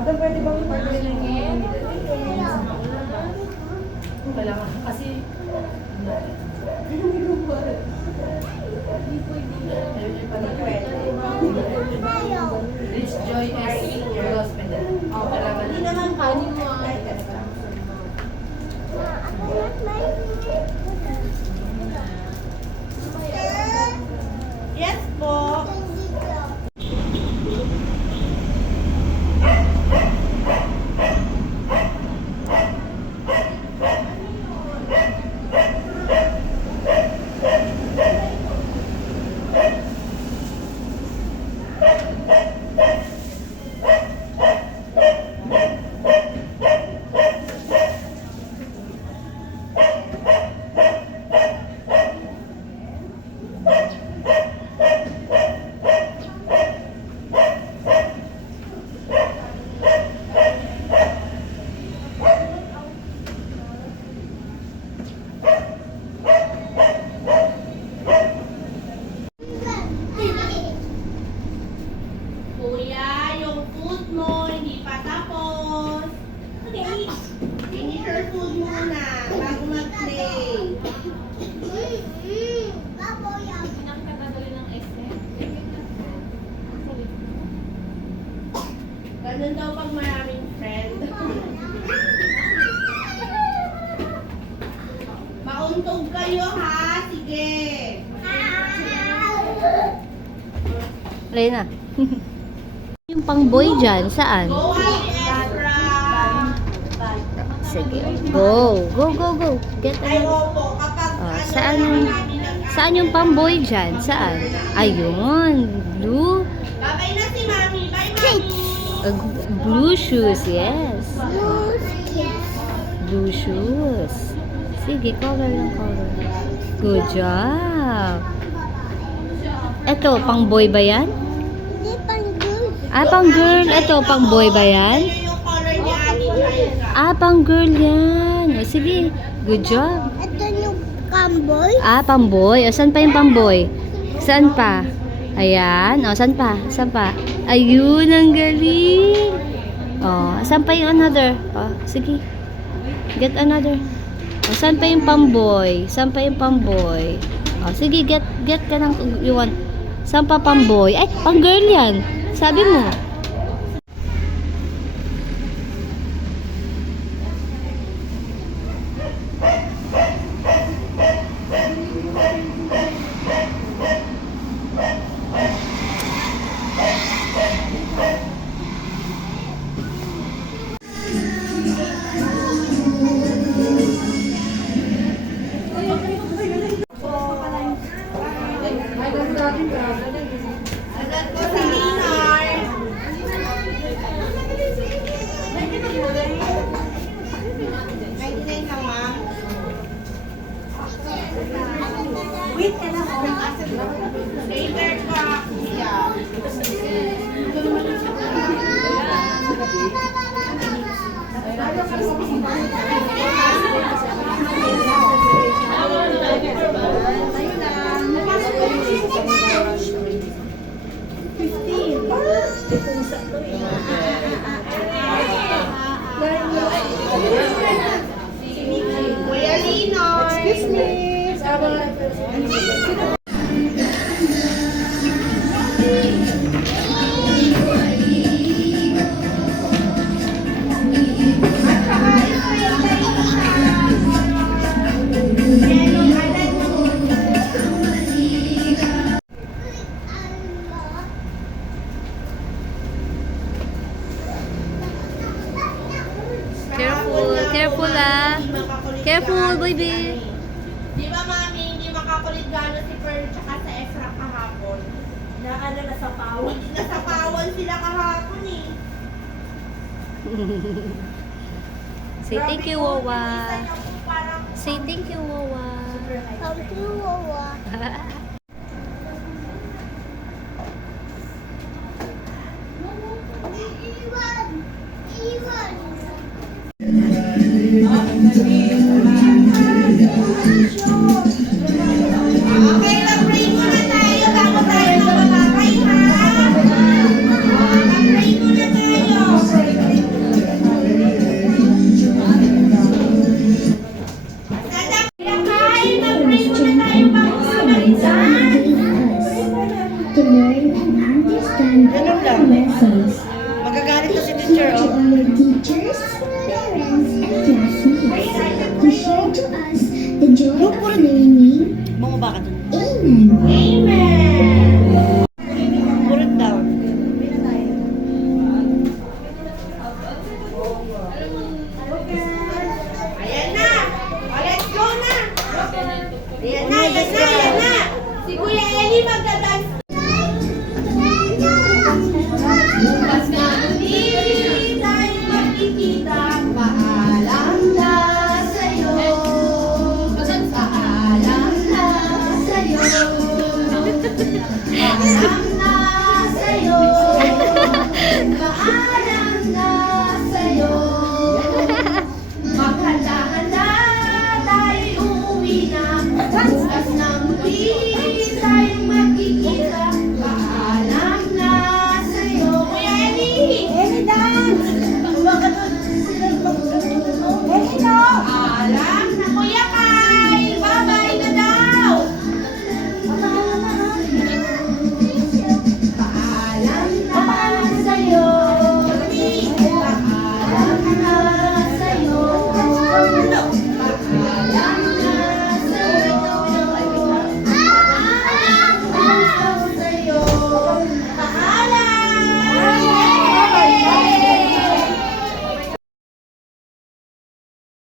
Ate, pwede bang ipagdala ng Kailangan kasi Rich Joy is your husband. Kailangan Hindi naman kanin mo. Yes po. Kuya, yung food mo hindi pa tapos. Okay. Finish your food muna bago mag-play. Ganun daw pag maraming friend. Mauntog kayo ha. Sige. Lena. Yung pang boy dyan, saan? Go Ate Ezra. Sige. Go. Go, go, go. Get Ay, ano. opo. Kapag Saan yung, saan yung pang boy dyan? Saan? Ayun. Blue. Babay na si Mami. Bye, Mami. Blue shoes, yes. Blue shoes. Sige, cover lang, cover. Good job. Eto, pang boy ba yan? Ah, pang girl. Ito, pang boy ba yan? Ayun yung color ni Ate Jaira. Ah, pang girl yan. O, sige. Good job. Ito yung kamboy. Ah, pang boy. O, saan pa yung pang boy? Saan pa? Ayan. O, saan pa? Saan pa? Ayun, ang galing. O, saan pa yung another? O, sige. Get another. O, saan pa yung pang boy? Saan pa yung pang boy? O, sige, get ka ng you want. Saan pa pang boy? Ay, pang girl yan. Sabi mo. Agad ko si Linar. Ready na ma'am. Wait ka lang. Later ka. Yeah. Kuya Linar. Excuse me. Careful, careful ah. Careful, baby. Di ba, Mami, hindi makakulit gano'n si Pearl tsaka sa Ezra kahapon? Nasapawan. Nasapawan sila kahapon eh. Say thank you, Wawa. Isa niya po parang Say thank you, Wawa. okay lang, pray muna tayo bago tayo mamatay ha. Pray muna tayo. Sleep.